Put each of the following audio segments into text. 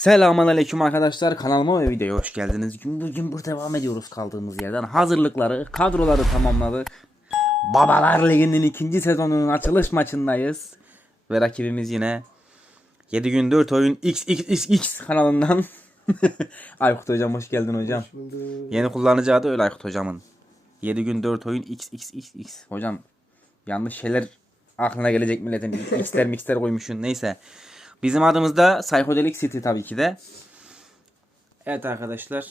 Selamun Aleyküm arkadaşlar kanalıma ve videoya hoş geldiniz. Bugün, bugün burada devam ediyoruz kaldığımız yerden. Hazırlıkları, kadroları tamamladık. Babalar Ligi'nin ikinci sezonunun açılış maçındayız. Ve rakibimiz yine 7 gün 4 oyun XXX kanalından. Aykut hocam hoş geldin hocam. Yeni kullanıcı adı öyle Aykut hocamın. 7 gün 4 oyun XXXX. Hocam yanlış şeyler aklına gelecek milletin. X'ler mixler koymuşsun neyse. Bizim adımızda Psychedelic City tabii ki de. Evet arkadaşlar.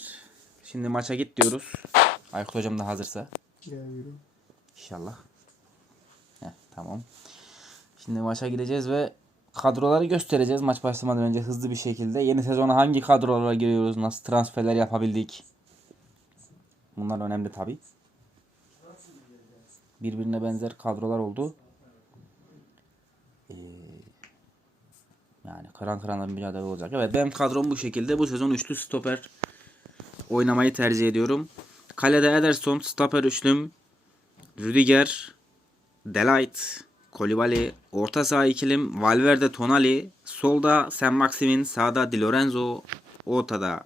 Şimdi maça git diyoruz. Aykut hocam da hazırsa. Geliyorum. İnşallah. Heh, tamam. Şimdi maça gideceğiz ve kadroları göstereceğiz maç başlamadan önce hızlı bir şekilde. Yeni sezona hangi kadrolara giriyoruz, nasıl transferler yapabildik. Bunlar önemli tabi. Birbirine benzer kadrolar oldu. Yani kıran kırana bir mücadele olacak. Evet benim kadrom bu şekilde. Bu sezon üçlü stoper oynamayı tercih ediyorum. Kalede Ederson, stoper üçlüm, Rüdiger, Delight, Kolibali, orta saha ikilim, Valverde, Tonali, solda Sen Maximin, sağda Di Lorenzo, ortada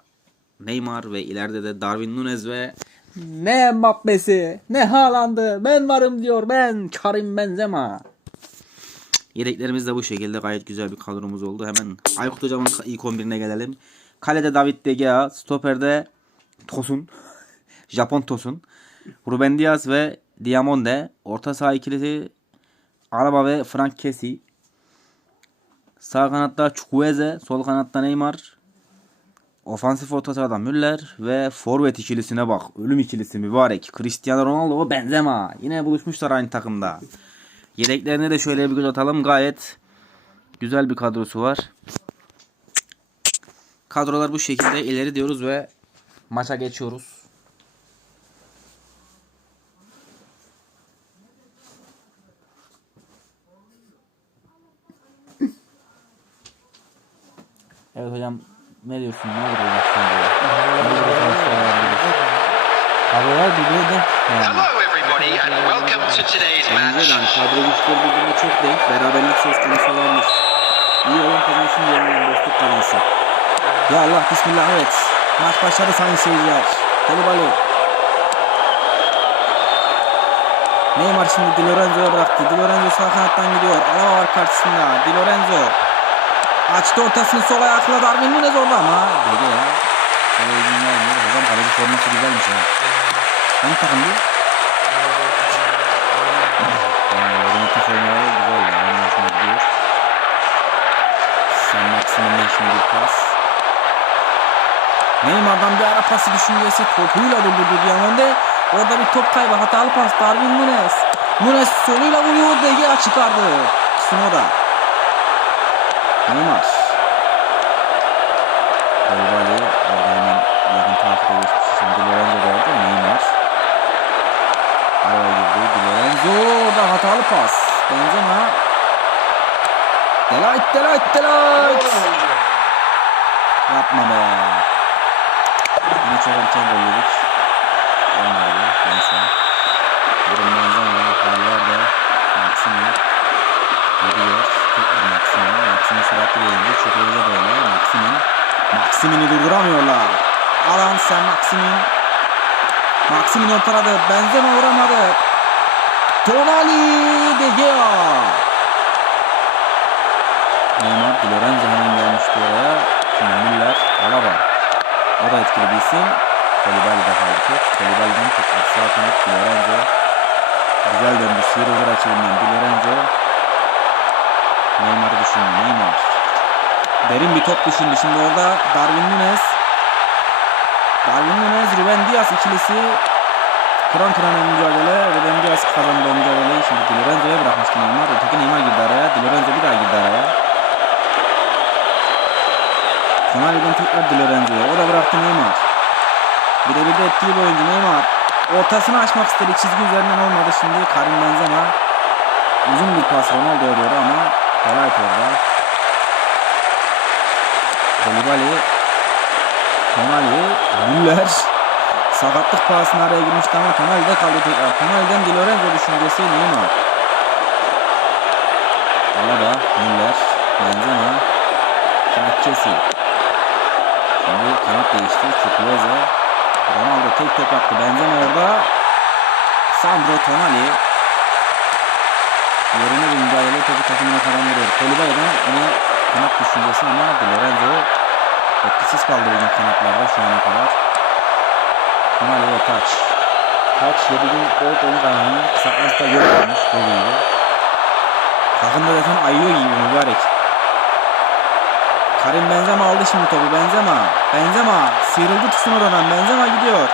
Neymar ve ileride de Darwin Nunez ve ne Mbappe'si, ne Haaland'ı, ben varım diyor ben, Karim Benzema. Yedeklerimiz de bu şekilde gayet güzel bir kadromuz oldu. Hemen Aykut hocamın ilk 11'ine gelelim. Kalede David De Gea, stoperde Tosun, Japon Tosun, Ruben Diaz ve Diamonde, orta saha ikilisi Araba ve Frank Kessie. Sağ kanatta Chukwueze, sol kanatta Neymar. Ofansif orta sahada Müller ve forvet ikilisine bak. Ölüm ikilisi mübarek. Cristiano Ronaldo ve Benzema. Yine buluşmuşlar aynı takımda. Yedeklerine de şöyle bir göz atalım. Gayet güzel bir kadrosu var. Kadrolar bu şekilde ileri diyoruz ve maça geçiyoruz. Evet hocam ne diyorsun? Ne olur? Ne. Hello, everybody, and Bence de hani kadro güçleri birbirine çok denk. Beraberlik söz konusu olabilir. İyi olan kazansın diyelim dostluk kazansın. Ya Allah bismillah evet. Maç başladı sayın seyirciler. Kolibali. Neymar şimdi Di Lorenzo'ya bıraktı. Di Lorenzo sağ kanattan gidiyor. Alaba var karşısında. Di Lorenzo. Açtı ortasını sol ayakla Darwin Nunez orada ama. Dege ya. İzin vermiyor. Hocam kaleci forması güzelmiş ha. Hangi takım bu? Şimdi bir pas. Neymar'dan bir ara pası düşüncesi topuyla durdurdu Diamond'e. Orada bir top kaybı hatalı pas Darwin Nunes. Nunes soluyla vuruyor DG çıkardı. Tsunoda. Neymar. Kolibali orada hemen yakın takipte geçmiş. Şimdi Lorenzo da Neymar. Araya girdi. Di Lorenzo orada hatalı pas. Benzema. Delight, Delight, Delight. Yapma be. Çok erken gol yedik. Olmadı. Neyse. Durum Benzema. Haller de. Maximin. Gidiyor. Tekrar Maximin. Maximin süratli bir oyuncu. Hızlı da öyle. Maximin. Maximin'i durduramıyorlar. Alan sen Maximin. Maximin ortaladı. Benzema vuramadı. Tonali De Gea. Neymar Di Lorenzo hemen gelmişti oraya. Şimdi Müller. Alaba. O da etkili bir isim. Kolibali de kaldı top. Kolibali'den tekrar sağ kanat Di Lorenzo. Güzel döndü. Sıyrıldı rakibinden Di Lorenzo. Neymar'ı düşündü. Neymar. Derin bir top düşündü. Şimdi orada Darwin Nunes. Darwin Nunes, Ruben Diaz ikilisi kıran kırana bir mücadele. Ruben Diaz kazandı o mücadeleyi. Şimdi Di Lorenzo'ya bırakmıştı Neymar. Öteki Neymar girdi araya. Di Lorenzo bir daha girdi araya. Tonali'den tekrar Di Lorenzo'ya. O da bıraktı Neymar. Birebir de etkili bir oyuncu Neymar. Ortasını açmak istedi. Çizgi üzerinden olmadı şimdi. Karim Benzema. Uzun bir pas Ronaldo'ya doğru ama Delight orada. Kolibali. Tonali. Müller. Sakatlık pahasına araya girmişti ama Tonali'de kaldı tekrar. Tonali'den Di Lorenzo düşüncesi Neymar. Alaba. Müller. Benzema. Kessie. Şimdi kanat değişti. Chukwueze. Ronaldo tek top yaptı. Benzema orada. Sandro Tonali. Yerine bir müdahale topu takımına kazandırıyor. Kolibali'den ona kanat düşüncesi ama Lorenzo etkisiz kaldı bugün kanatlarda şu ana kadar. Tonali ve Taç. Taç 7 gün Old oyun kanalının kısaltması yok olmuş. Takımda zaten ayıyor gibi mübarek. Karim Benzema aldı şimdi topu. Benzema. Benzema. Sıyrıldı Tsunoda'dan. Benzema gidiyor.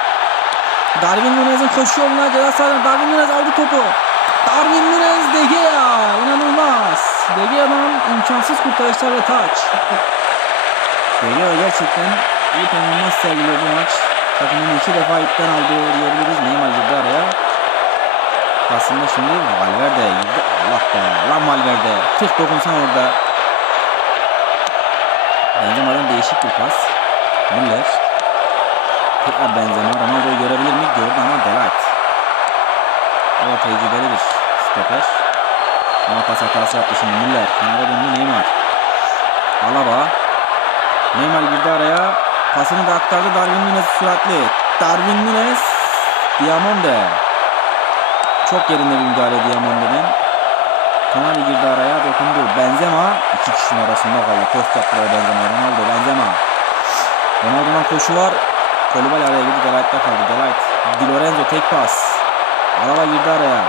Darwin Nunez'in koşu yoluna sahasına. Darwin Nunez aldı topu. Darwin Nunez De Gea. İnanılmaz. De Gea'dan imkansız kurtarışlar ve taç. De Gea gerçekten iyi performans sergiliyor bu maç. Takımın iki defa ipten aldığı diyebiliriz. Neymar girdi araya. Aslında şimdi Valverde girdi. Allah be. Lan Valverde. Tık dokunsan orada. Benzema'dan değişik bir pas. Müller. Tekrar Benzema. Ronaldo'yu görebilir mi? Gördü ama Delight. O da tecrübeli bir stoper. Ama pas hatası yaptı şimdi Müller. Kenara döndü Neymar. Alaba. Neymar girdi araya. Pasını da aktardı Darwin Nunez süratli. Darwin Nunez. Diamonde. Çok yerinde bir müdahale Diamonde'den. Tonali girdi araya dokundu. Benzema iki kişinin arasında kaldı. Post yaptılar Benzema. Ronaldo Benzema. Ronaldo'dan koşu var. Kolibali araya girdi. Delight'ta kaldı. Delight. Di Lorenzo tek pas. Alaba girdi araya.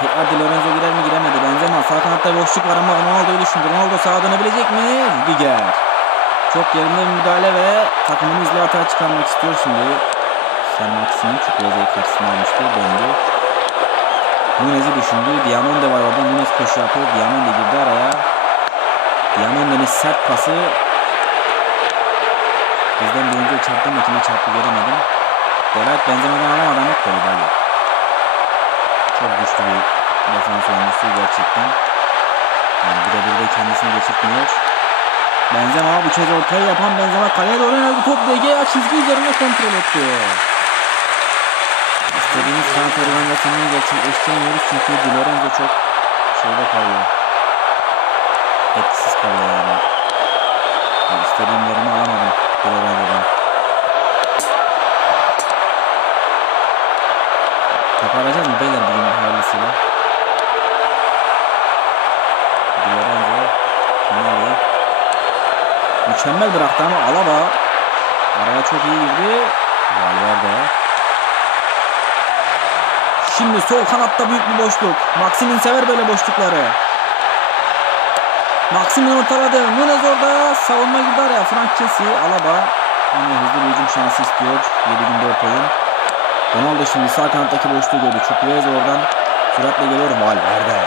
Tekrar Di Lorenzo girer mi giremedi. Benzema sağ kanatta boşluk var ama Ronaldo'yu düşündü. Ronaldo sağa dönebilecek mi? Rüdiger. Çok yerinde müdahale ve takımını atağa çıkarmak istiyor şimdi. Sen Maximin Çukureza'yı karşısına almıştı. Döndü. Nunez'i düşündü. Diamonde var orada. Nunez koşu yapıyor. Diamonde girdi araya. Diamonde'nin sert pası. Bizden bir önce çarptı mı kime çarptı göremedim. Berat benzemeden alamadı ama Kolibali. Çok güçlü bir defans oyuncusu gerçekten. Yani birebir de kendisini geçirtmiyor. Benzema bu kez ortayı yapan Benzema kaleye doğru yöneldi. Top DG'ye çizgi üzerinde kontrol etti. İstediğimiz kanat organizasyonunu gerçekleştiremiyoruz çünkü Di Lorenzo çok şeyde kalıyor. Etkisiz kalıyor yani. yani istediğim verimi alamadım Di Lorenzo'dan. Toparlayacağız mı beyler bugün hayırlısıyla? Di Lorenzo, Tonali. Mükemmel bıraktı ama Alaba araya çok iyi girdi. Valverde. Şimdi sol kanatta büyük bir boşluk. Maximin sever böyle boşlukları. Maximin ortaladı. Nunez orada. Savunma gibi araya. Frank Kessi. Alaba. Yine hızlı bir hücum şansı istiyor. 7 günde oyun. Ronaldo şimdi sağ kanattaki boşluğu gördü. Chukwueze oradan süratle geliyor. Valverde.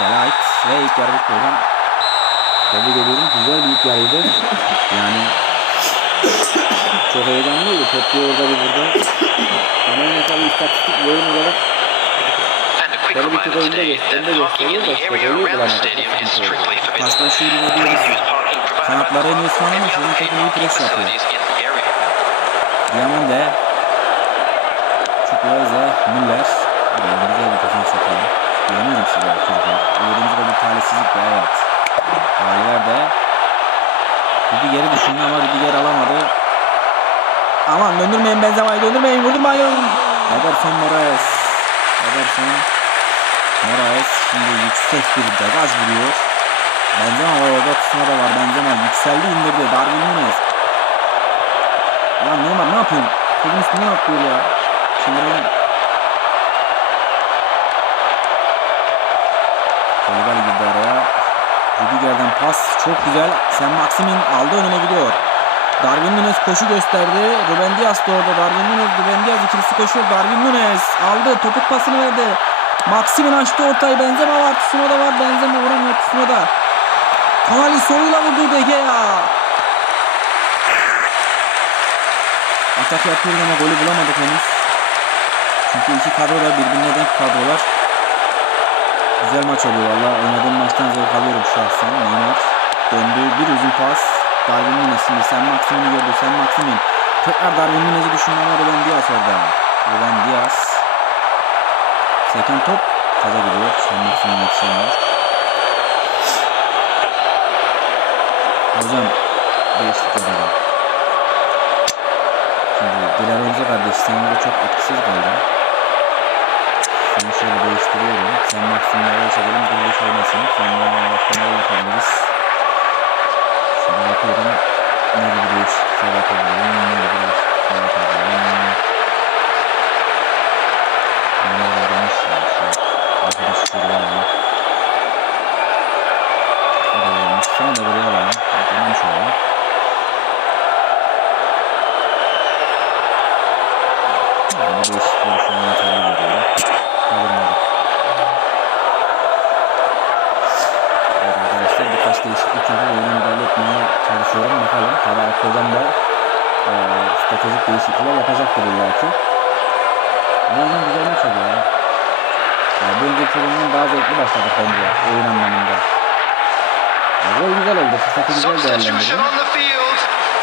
Delight. Ve ilk yarı hocam. Tebrik ediyorum. Güzel bir ilk yarıydı. Yani çok heyecanlıydı. Toplu orada bir burada. Ama tabii istatistik bir oyun olarak Böyle bir tık in gösteriyor da golü oldu. Please diyoruz. use parking provided Kanatlara sonra ama any şimdi other takım iyi pres yapıyor. area. Diamande. Chukwueze. Müller. Buraya güzel bir defans yapıyor. Güveniyorum size. Yediğimiz gol bir talihsizlikti evet. Valverde. Rüdiger'i düşündü ama Rüdiger alamadı. Aman döndürmeyin Benzema'yı döndürmeyin vurdurmayın. Ederson Moraes. Ederson Moraes şimdi yüksek bir degaj vuruyor. Benzema var orada Tsuna da var. Benzema yükseldi indirdi. Darwin Nunez. Lan Neymar ne yapıyorsun? Topun üstünden atlıyor ya. Çıldıracağım. Rüdiger'den pas çok güzel. Sen Maximin aldı önüne gidiyor. Darwin Nunez koşu gösterdi. Ruben Diaz da orada. Darwin Nunez, Ruben Diaz ikilisi koşuyor. Darwin Nunez aldı. Topuk pasını verdi. Maximin açtı ortayı. Benzema var. Tsunoda var. Benzema vuramıyor Tsunoda. Tonali soluyla vurdu De Gea. Atak yapıyoruz ama golü bulamadık henüz. Çünkü iki kadro da birbirine denk kadrolar. Güzel maç oluyor valla. Oynadığım maçtan zevk alıyorum şahsen. Neymar döndü. Bir uzun pas. Darwin şimdi. Sen Maximin'i gördü. Sen Maximin. Tekrar Darwin Nunez'i düşündü ama Ruben Diaz orada. Ruben Diaz. Seken top. Kaza gidiyor. Sen Maximin yetişemiyor. Hocam değişiklik yapalım. Dilaroza kardeş sen orada çok etkisiz kaldın. Seni şöyle değiştiriyorum. Sen maksimumlara çekelim. Grealish oynasın. Sonra ne yapabiliriz? Şöyle bakıyorum. Ne gibi değişiklikler yapabilirim? Ne gibi değişiklikler yapabilirim? Ne varmış ya? Şu arkadaş şuraya alalım. Buraya. Sen de buraya alalım. Tamam şöyle. Arkadaşlar birkaç değişiklik yapıp oyuna müdahale etmeye çalışıyorum. Bakalım. Tabi Akko'dan da e, stratejik değişiklikler yapacaktır illa ki. Ama güzel maç oluyor ya. Yani bu önceki sezondan daha zevkli başladık bence oyun anlamında. Ya, gol güzel oldu. Fırsatı güzel field.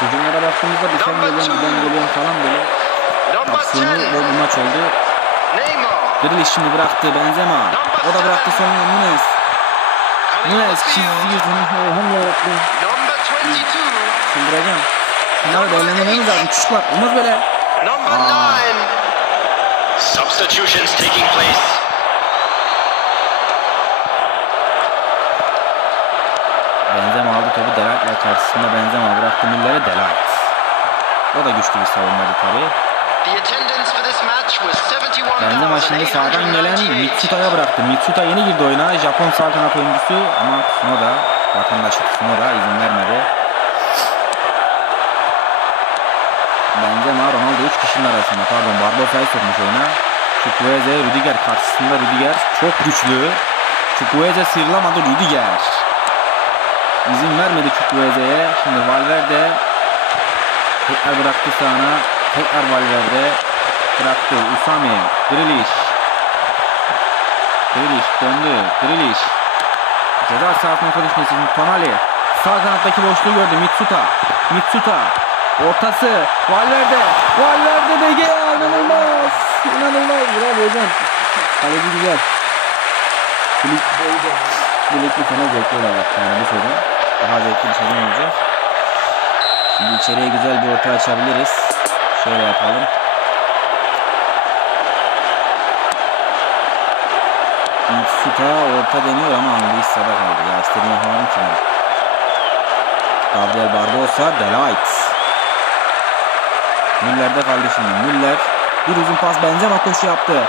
Hücumlara baktığımızda bir sen geliyorsun, ben geliyorum falan böyle. Bol 10. bir maç oldu. Grealish şimdi bıraktı Benzema. O da bıraktı sonuna Nunes. Çizgi field. yüzünü. Allah'ım yarabbim. Number 22. Çıldıracağım. Şunları değerlendirmemiz lazım. Çocuklar olmaz böyle. Number. 9. Substitutions taking place. Benzema aldı topu Delight'la karşısında Benzema bıraktı Müller'e Delight. O da güçlü bir savunmacı tabii. The attendance for this match was Benzema şimdi sağdan gelen 71,898. Mitsuta'ya bıraktı. Mitsuta yeni girdi oyuna. Japon sağ kanat oyuncusu ama Tsunoda, vatandaşı Tsunoda izin vermedi. Benzema Ronaldo 3 kişinin arasında pardon Barbosa'yı sokmuş oyuna. Chukwueze Rüdiger karşısında Rüdiger çok güçlü. Chukwueze sıyrılamadı Rüdiger. İzin vermedi Chukwueze'ye. Şimdi Valverde tekrar bıraktı sağına. Tekrar Valverde bıraktı. Usame, Grealish. Grealish döndü. Grealish. Ceza sahasına düşmesi için Tonali. Sağ kanattaki boşluğu gördü. Mitsuta. Mitsuta. Ortası. Valverde. Valverde de gel. İnanılmaz. İnanılmaz. Bravo hocam. Kaleci güzel. Klik. Klikli sana zevkli olacak. Yani bu sezon. Daha zevkli bir sezon olacak. Şimdi içeriye güzel bir orta açabiliriz. Şöyle yapalım. Mitsuta orta deniyor ama Anguissa'da kaldı. Ya istediğimi yapamadım ki ben. Gabriel Barbosa, Delight. Müller'de kaldı şimdi. Müller bir uzun pas Benzema koşu yaptı.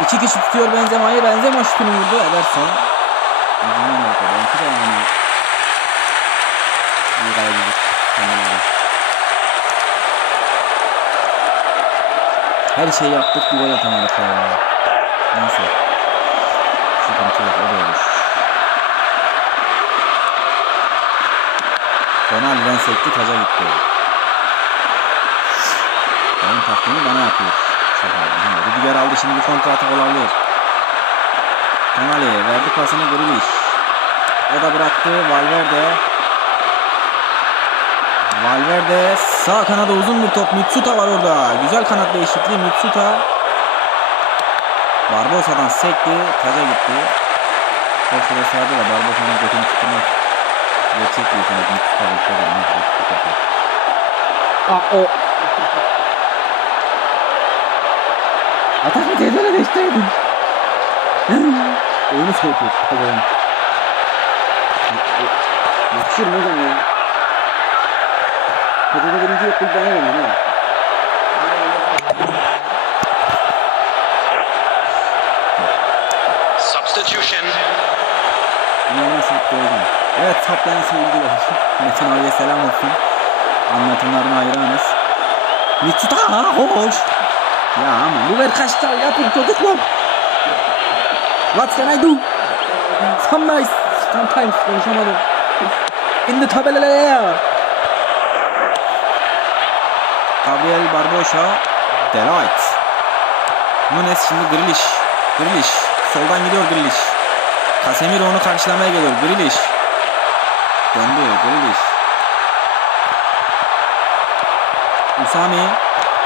İki kişi tutuyor Benzema'yı. Benzema şutunu vurdu. Ederson. Uzundan yaptı. Benki de yani. İyi. Kendileri. Her şeyi yaptık bir gol atamadık ya. Neyse. Yok o da olur. Ronaldo'dan sekti taca gitti. Benim taktiğimi bana yapıyor. Şaka. Rüdiger aldı şimdi bir kontra atak olabilir. Tonali verdi pasını Grealish. O da bıraktı Valverde. Valverde sağ kanada uzun bir top. Mitsuta var orada. Güzel kanat değişikliği Mitsuta. Barbosa'dan sekti. Taca gitti. 最初はサードがバルボサの5点つきます。で、チェックですね、ミックスカード、出してく、お私も手ドラでしたよ。うるって言。もちろんね。風のグリーンジェッね。Hocam. Evet saplayan sevgili Metin abiye selam olsun. Anlatımlarına hayranız. Mitsuta hoş. Ya ama bu ver kaçta yapın çocuklar. What can I do? Sometimes, sometimes konuşamadım. In the tabelaya. Gabriel Barbosa, Delight. Nunes şimdi Grealish. Grealish. Soldan gidiyor Grealish. Casemiro onu karşılamaya geliyor. Grealish. Döndü Grealish. Usami.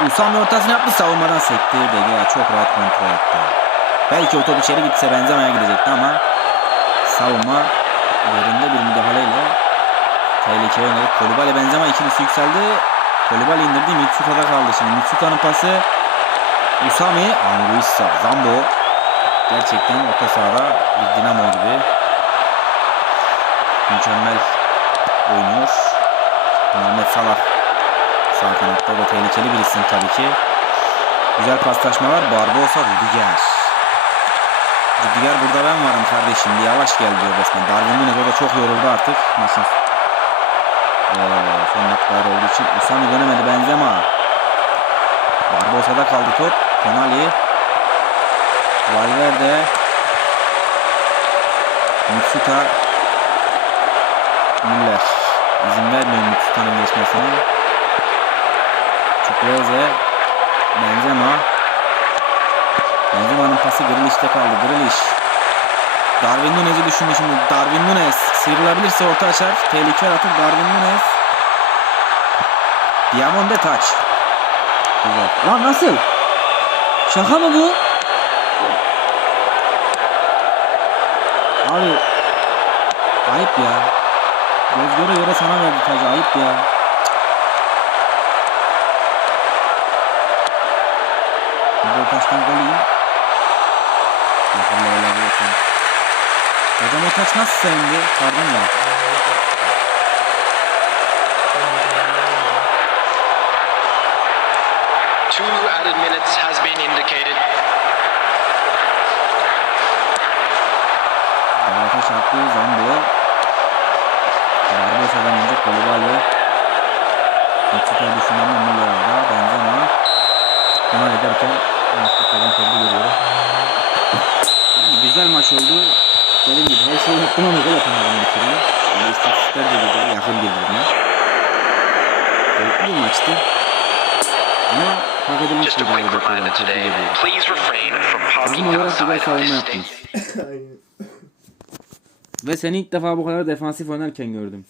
Usami ortasını yaptı savunmadan sekti. Degea çok rahat kontrol etti. Belki o top içeri gitse Benzema'ya gidecekti ama savunma yerinde bir müdahaleyle tehlikeye oynadı. Kolibale Benzema ikilisi yükseldi. Kolibali indirdi. Mitsuta'da kaldı şimdi. Mitsuta'nın pası. Usami. Anguissa. Zambo. Gerçekten orta sahada bir dinamo gibi. Mükemmel oynuyor. Muhammed Salah. Sağ kanatta da tehlikeli bir isim tabii ki. Güzel paslaşmalar. Barbosa, Rüdiger. Rüdiger burada ben varım kardeşim. Bir yavaş gel diyor resmen. Darwin Nunes o da çok yoruldu artık. Maçın ee, son dakikalar olduğu için. Usami dönemedi Benzema. Barbosa'da kaldı top. Tonali. Valverde. Mitsuta. Müller. İzin vermiyor Mitsuta'nın geçmesine. Chukwueze. Benzema. Benzema'nın pası Grealish'te kaldı. Grealish. Darwin Nunes'i düşündü şimdi. Darwin Nunes sıyrılabilirse orta açar. Tehlike yaratır. Darwin Nunes. Diamond taç. Güzel. Lan nasıl? Şaka mı bu? Abi ayıp ya. Göz göre göre sana verdi tacı ayıp ya. Bu taştan gol yiyeyim. Öyle bir yapayım. Hocam o taç nasıl sevindi? Pardon da. Two added minutes has been indicated. Galata çarptı. Zambo. Barbosa'dan önce Kolibali. Mitsuta'yı düşünen de Müller orada. Benzema. Ona giderken Mustafa'dan tebrik ediyorum. Yani güzel maç oldu. Dediğim gibi her şeyi yaptım ama gol atamadım bir türlü. Yani istatistikler de güzel. Yakın birbirine. Zevkli bir maçtı. Ama hak edilmiş bir a quick galibiyet oldu. reminder Tebrik ediyorum. parking olarak güzel savunma yaptınız. Ve seni ilk defa bu kadar defansif oynarken gördüm.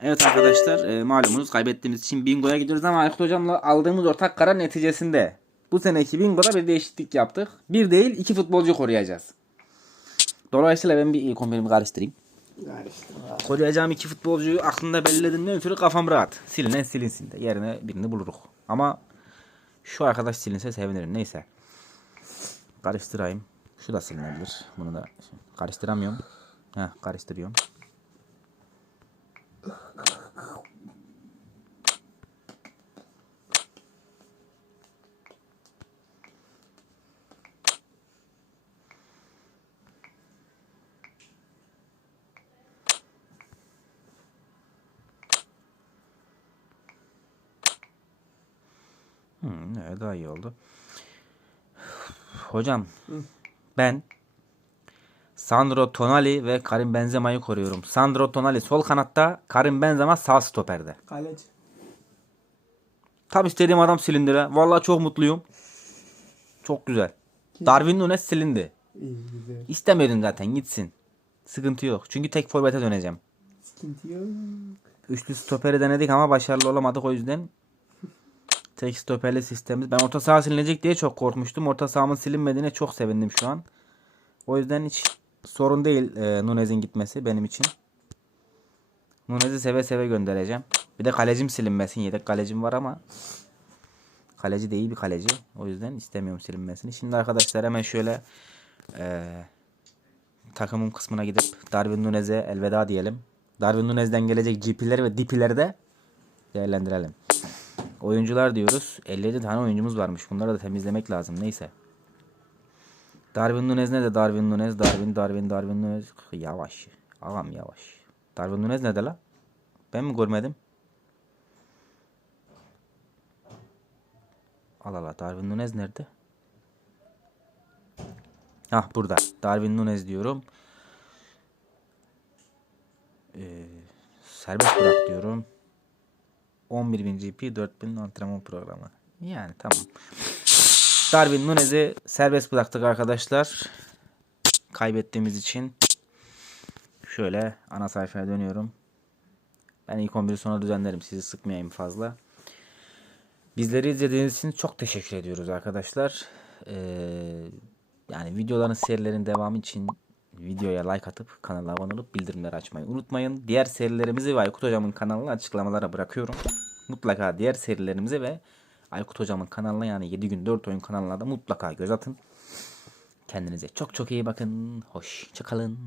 Evet arkadaşlar e, malumunuz kaybettiğimiz için bingoya gidiyoruz ama Aykut hocamla aldığımız ortak karar neticesinde bu seneki bingoda bir değişiklik yaptık. Bir değil iki futbolcu koruyacağız. Dolayısıyla ben bir 11'imi karıştırayım. Koruyacağım iki futbolcuyu aklında belirlediğimden ötürü kafam rahat. Silinen silinsin de yerine birini buluruz. Ama şu arkadaş silinse sevinirim. Neyse. Karıştırayım. Şu da silinebilir. Bunu da karıştıramıyorum. Heh, karıştırıyorum. Hmm, evet, daha iyi oldu. Hocam ben Sandro Tonali ve Karim Benzema'yı koruyorum. Sandro Tonali sol kanatta, Karim Benzema sağ stoperde. Kaleci. Tam istediğim adam silindi lan. Vallahi çok mutluyum. Çok güzel. Darwin Nunes silindi. İyi güzel. İstemiyordum zaten gitsin. Sıkıntı yok. Çünkü tek forvete döneceğim. Sıkıntı yok. Üçlü stoperi denedik ama başarılı olamadık o yüzden. Tek stoperli sistemimiz. Ben orta saha silinecek diye çok korkmuştum. Orta sahamın silinmediğine çok sevindim şu an. O yüzden hiç sorun değil e, Nunez'in gitmesi benim için. Nunez'i seve seve göndereceğim. Bir de kalecim silinmesin. Yedek kalecim var ama kaleci de iyi bir kaleci. O yüzden istemiyorum silinmesini. Şimdi arkadaşlar hemen şöyle e, takımım kısmına gidip Darwin Nunez'e elveda diyelim. Darwin Nunez'den gelecek GP'leri ve DP'leri de değerlendirelim. Oyuncular diyoruz. 57 tane oyuncumuz varmış. Bunları da temizlemek lazım. Neyse. Darwin Nunez ne de Darwin Nunez? Darwin, Darwin, Darwin Nunez. Yavaş. Ağam yavaş. Darwin Nunez ne de la? Ben mi görmedim? Allah Allah. Darwin Nunez nerede? Ah burada. Darwin Nunez diyorum. Ee, serbest bırak diyorum. 11.000 GP 4.000 antrenman programı. Yani tamam. Darwin Nunez'i serbest bıraktık arkadaşlar. Kaybettiğimiz için. Şöyle ana sayfaya dönüyorum. Ben ilk 11'i sonra düzenlerim. Sizi sıkmayayım fazla. Bizleri izlediğiniz için çok teşekkür ediyoruz arkadaşlar. Ee, yani videoların serilerin devamı için videoya like atıp kanala abone olup bildirimleri açmayı unutmayın. Diğer serilerimizi ve Aykut Hocam'ın kanalına açıklamalara bırakıyorum. Mutlaka diğer serilerimize ve Aykut Hocam'ın kanalına yani 7 gün 4 oyun kanalına da mutlaka göz atın. Kendinize çok çok iyi bakın. Hoşçakalın.